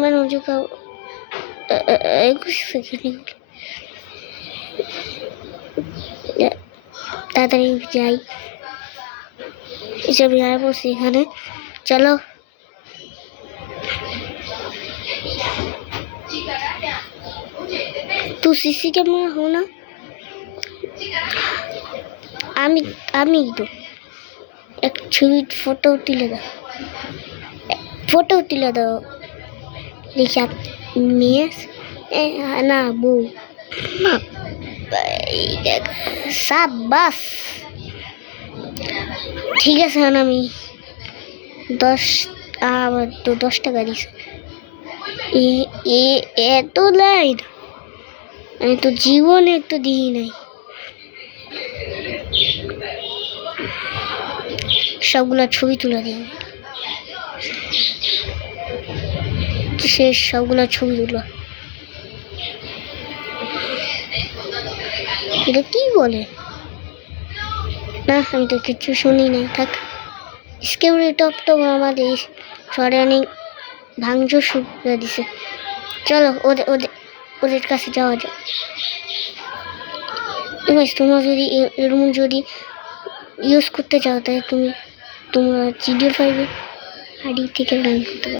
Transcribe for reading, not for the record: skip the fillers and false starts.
मैं हो चुका कुछ सेकेंड তাড়াতাড়ি যাই এসব বিহার পড়ছি এখানে চলো तू सीसी कैमरा हो ना আমি তো এক ছবি ফটো তুলে দাও লিখা মিস না বউ সাবাস ঠিক আছে আমি 10 টাকা দিস এত লাইন আমি তো জীবনে তো দিই নাই সবগুলা ছবি তুলে দিই শেষ সবগুলা ছবি তুলো এটা কি বলে না আমি তো কিছু শুনি নাই থাক স্কেউরি টপ তো আমাদের শহরে অনেক ভাঙচুর শুরু করে দিছে চলো ওদের কাছে যাওয়া যাক তোমরা যদি এরকম যদি ইউজ করতে চাও তাহলে তোমরা জিডিও 5 আইডি থেকে রান করতে পারো